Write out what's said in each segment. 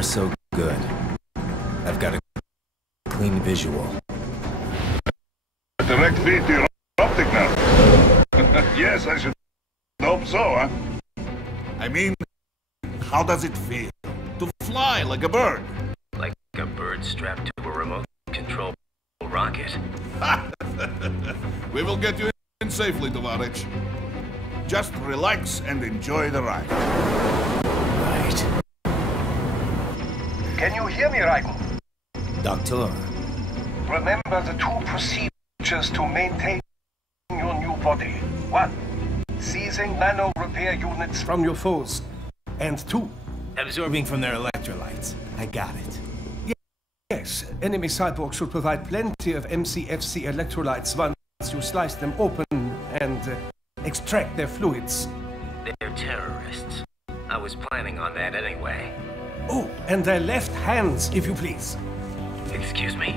far, so good. I've got a clean visual. A direct feed to your optic nerve. Yes, I should hope so, huh? I mean, how does it feel to fly like a bird? Like a bird strapped to a remote control rocket. We will get you in safely, Tovarich. Just relax and enjoy the ride. Right. Can you hear me, Raiden? Doctor. Remember the two procedures to maintain your new body. 1. Seizing nano repair units from your foes. And 2. Absorbing from their electrolytes. I got it. Yes, enemy cyborgs should provide plenty of MCFC electrolytes once you slice them open and extract their fluids. They're terrorists. I was planning on that anyway. Oh, and their left hands, if you please. Excuse me?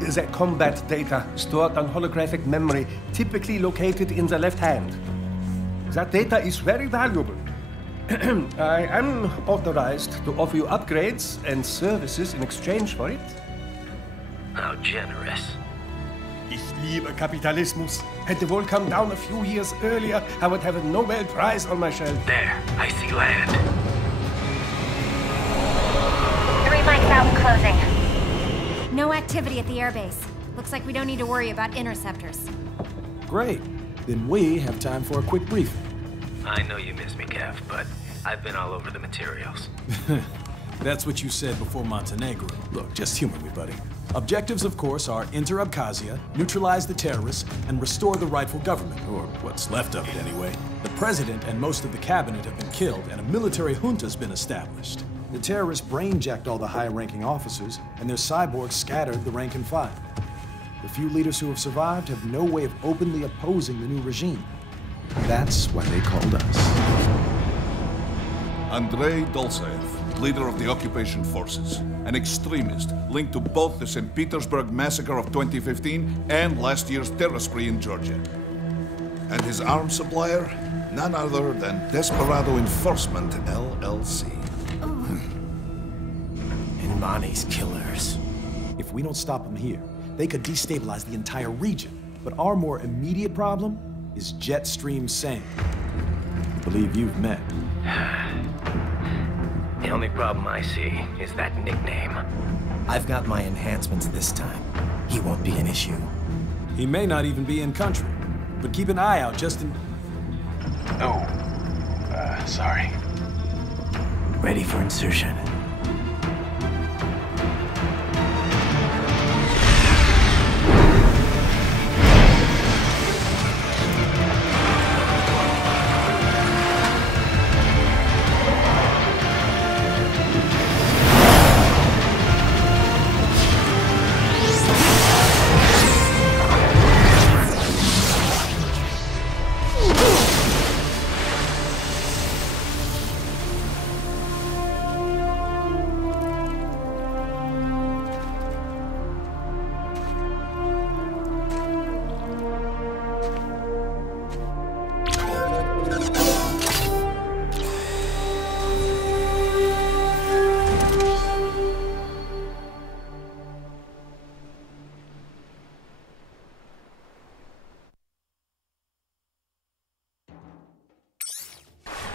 Their combat data stored on holographic memory, typically located in the left hand. That data is very valuable. I am authorized to offer you upgrades and services in exchange for it. How generous. Ich liebe Kapitalismus. Had the world come down a few years earlier, I would have a Nobel Prize on my shelf. There, I see land. 3 mics out and closing. No activity at the airbase. Looks like we don't need to worry about interceptors. Great. Then we have time for a quick briefing. I know you miss me, Kev, but I've been all over the materials. That's what you said before Montenegro. Look, just humor me, buddy. Objectives, of course, are enter Abkhazia, neutralize the terrorists, and restore the rightful government, or what's left of it anyway. The president and most of the cabinet have been killed, and a military junta's been established. The terrorists brain-jacked all the high-ranking officers, and their cyborgs scattered the rank and file. The few leaders who have survived have no way of openly opposing the new regime. That's why they called us. Andrei Dolzaev, leader of the occupation forces, an extremist linked to both the St. Petersburg massacre of 2015 and last year's terror spree in Georgia. And his arms supplier, none other than Desperado Enforcement, LLC. And Mani's killers. If we don't stop them here, they could destabilize the entire region. But our more immediate problem is Jetstream Singh. I believe you've met. The only problem I see is that nickname. I've got my enhancements this time. He won't be an issue. He may not even be in country, but keep an eye out just in... Oh, sorry. Ready for insertion.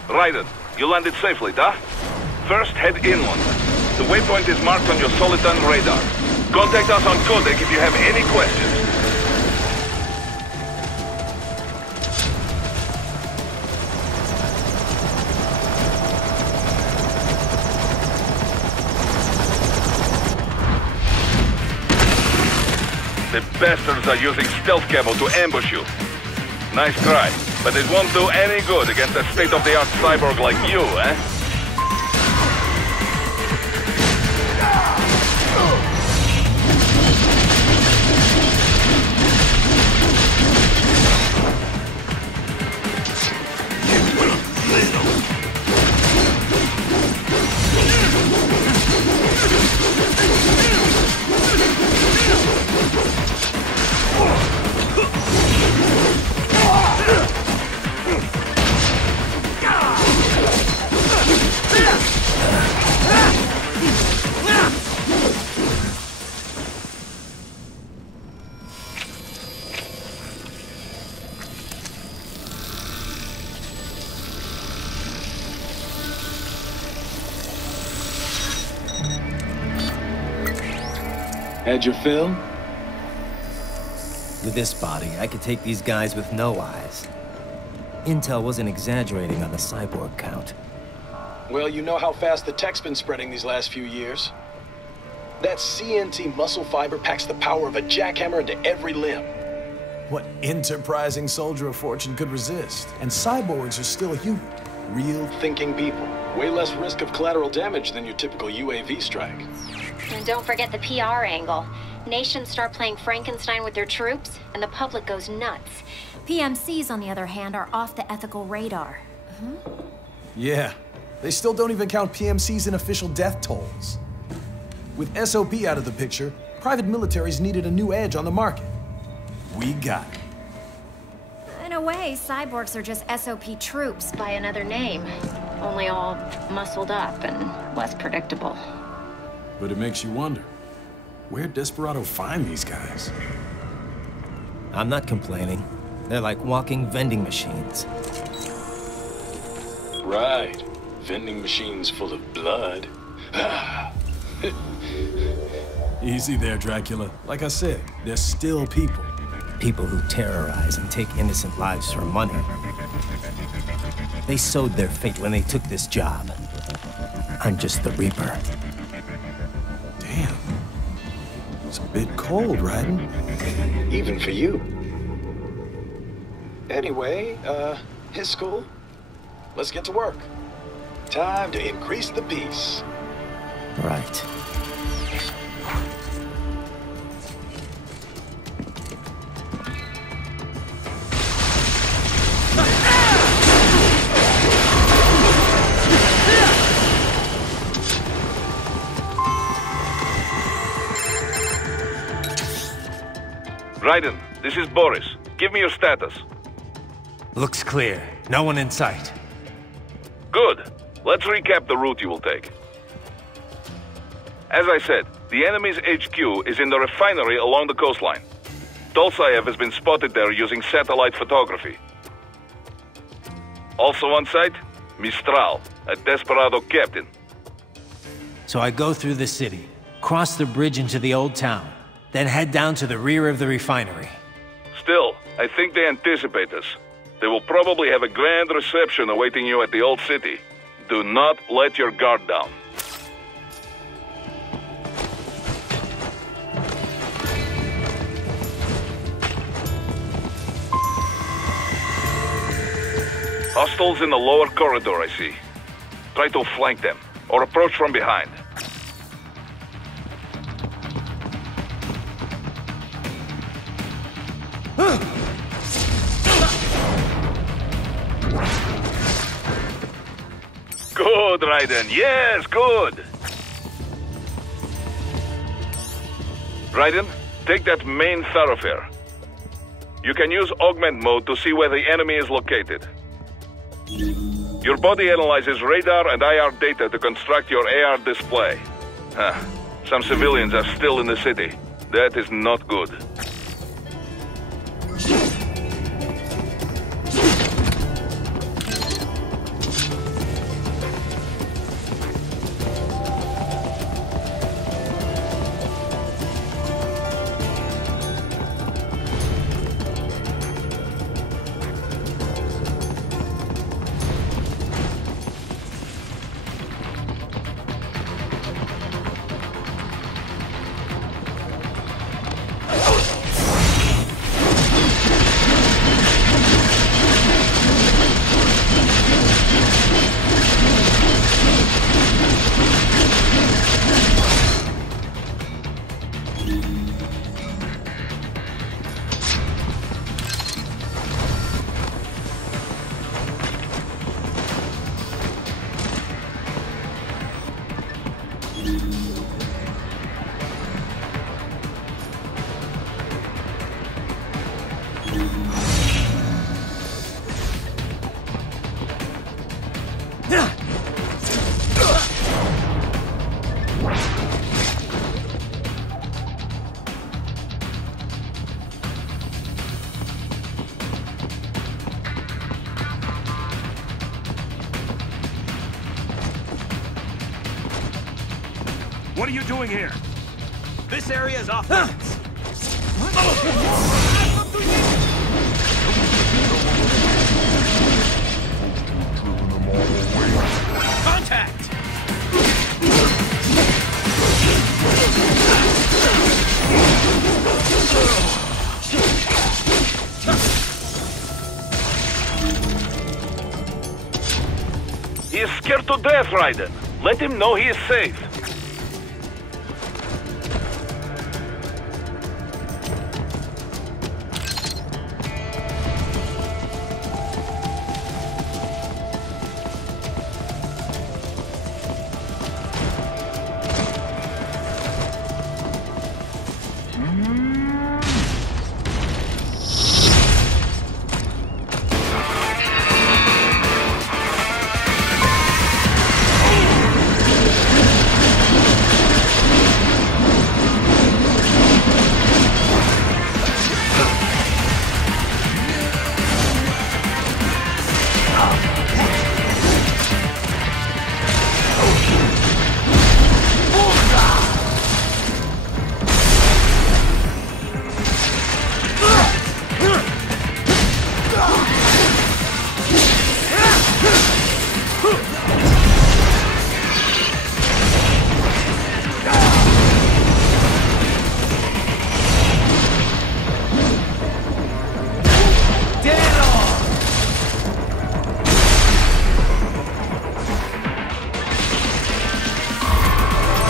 Raiden, you landed safely, da? First, head inland. The waypoint is marked on your Soliton radar. Contact us on codec if you have any questions. The bastards are using stealth camo to ambush you. Nice try, but it won't do any good against a state-of-the-art cyborg like you, eh? Had your fill? With this body, I could take these guys with no eyes. Intel wasn't exaggerating on the cyborg count. Well, you know how fast the tech's been spreading these last few years. That CNT muscle fiber packs the power of a jackhammer into every limb. What enterprising soldier of fortune could resist? And cyborgs are still human. Real Thinking people. Way less risk of collateral damage than your typical UAV strike. And don't forget the PR angle. Nations start playing Frankenstein with their troops, and the public goes nuts. PMCs, on the other hand, are off the ethical radar. Yeah. They still don't even count PMCs in official death tolls. With SOP out of the picture, private militaries needed a new edge on the market. We got it. In a way, cyborgs are just SOP troops by another name. Only all muscled up and less predictable. But it makes you wonder, where'd Desperado find these guys? I'm not complaining. They're like walking vending machines. Right. Vending machines full of blood. Easy there, Dracula. Like I said, they're still people. People who terrorize and take innocent lives for money. They sowed their fate when they took this job. I'm just the Reaper. Damn. It's a bit cold, Raiden. Even for you. Anyway, his school. Let's get to work. Time to increase the peace. Right. Raiden, this is Boris. Give me your status. Looks clear. No one in sight. Good. Let's recap the route you will take. As I said, the enemy's HQ is in the refinery along the coastline. Dolsaev has been spotted there using satellite photography. Also on site, Mistral, a Desperado captain. So I go through the city, cross the bridge into the old town, then head down to the rear of the refinery. Still, I think they anticipate us. They will probably have a grand reception awaiting you at the old city. Do not let your guard down. Hostiles in the lower corridor, I see. Try to flank them, or approach from behind. Good, Raiden. Yes, good. Raiden, take that main thoroughfare. You can use augment mode to see where the enemy is located. Your body analyzes radar and IR data to construct your AR display. Some civilians are still in the city. That is not good. What are you doing here? This area is off limits. Contact! He is scared to death, Raiden. Let him know he is safe.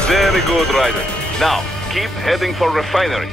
Very good, Raiden. Now, keep heading for refinery.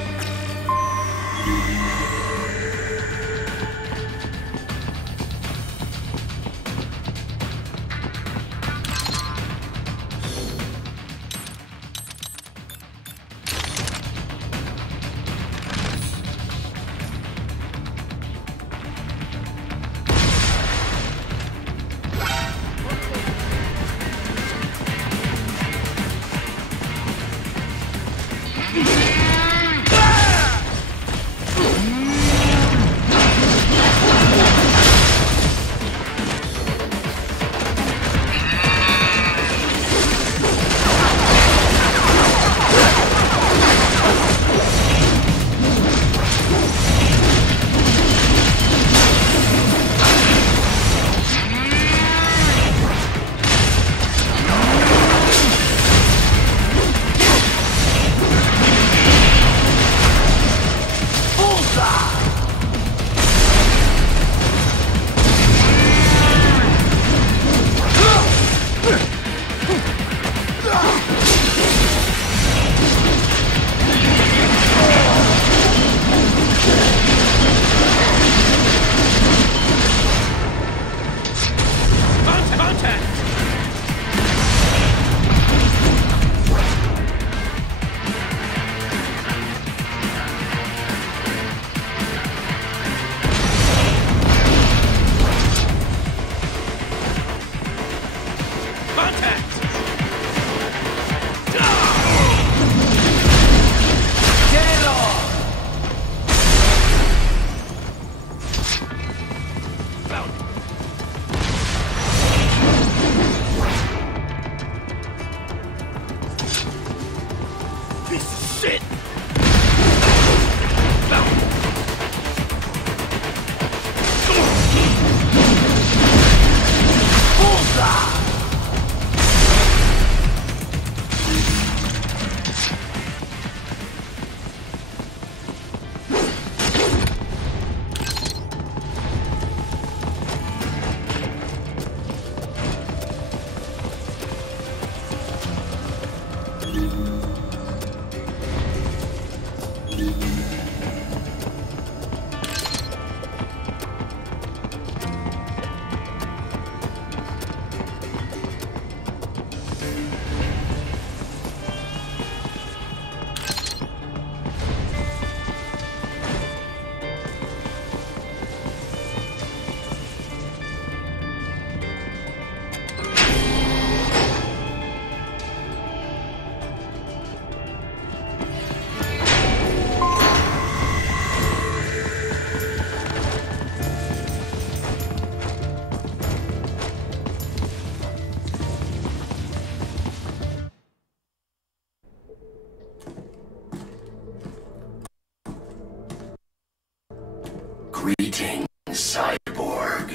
Greetings, cyborg.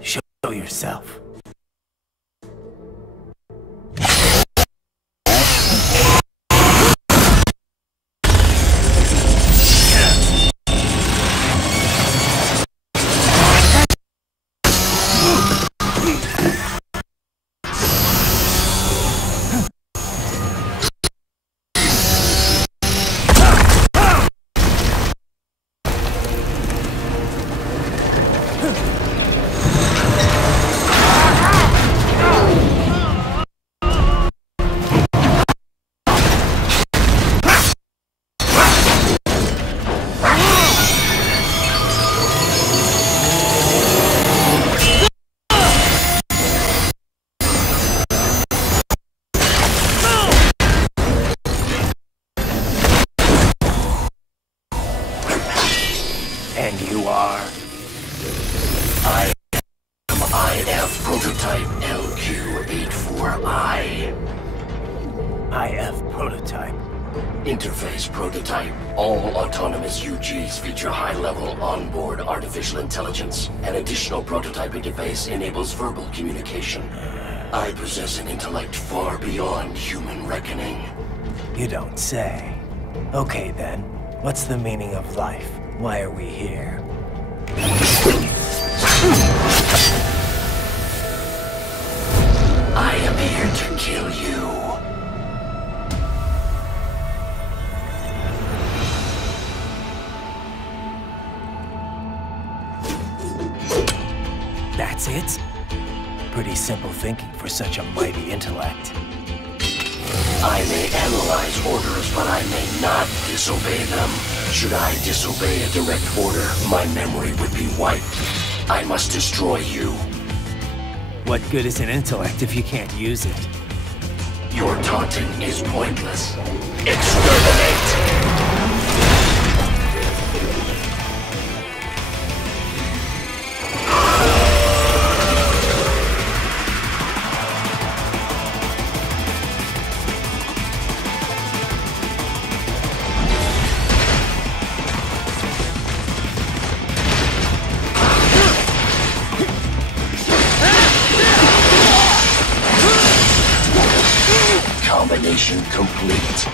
Show yourself. And you are? I am IF prototype LQ84I. IF prototype. Interface prototype. All autonomous UGs feature high-level onboard artificial intelligence. An additional prototype interface enables verbal communication. I possess an intellect far beyond human reckoning. You don't say. Okay then, what's the meaning of life? Why are we here? I am here to kill you. That's it? Pretty simple thinking for such a mighty intellect. I may analyze orders, but I may not disobey them. Should I disobey a direct order, my memory would be wiped. I must destroy you. What good is an intellect if you can't use it? Your taunting is pointless. Exterminate! Combination complete.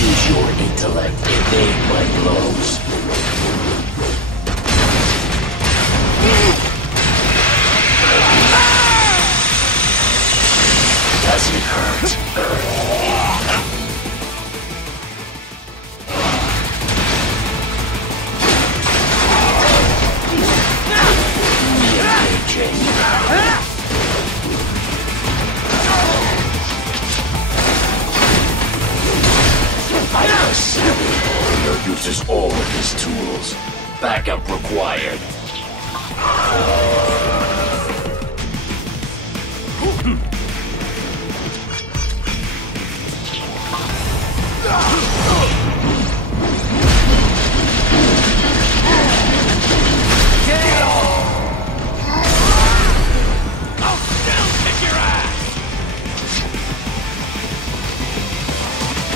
Use your intellect, evade my blows. Does it hurt? Warrior uses all of his tools. Backup required.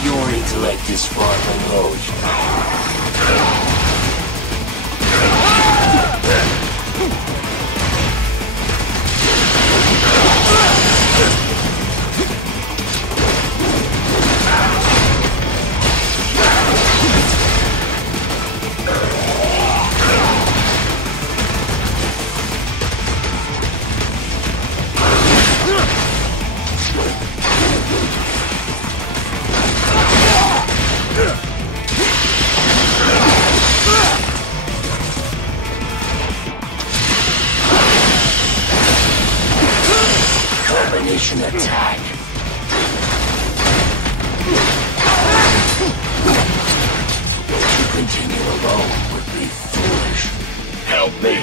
Your intellect is far below you. Combination attack. To continue alone would be foolish. Help me.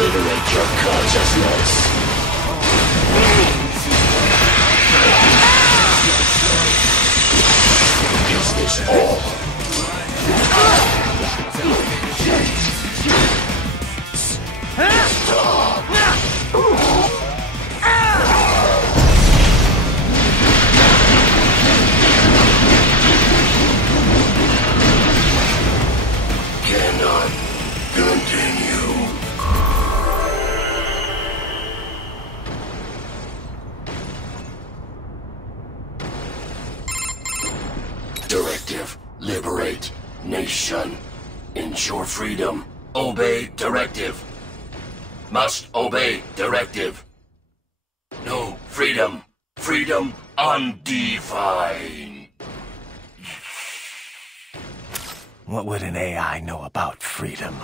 Liberate your consciousness. Is this all? Cannot continue. Directive. Liberate. Nation. Ensure freedom. Obey directive. Must obey directive. No freedom. Freedom undefined. What would an AI know about freedom?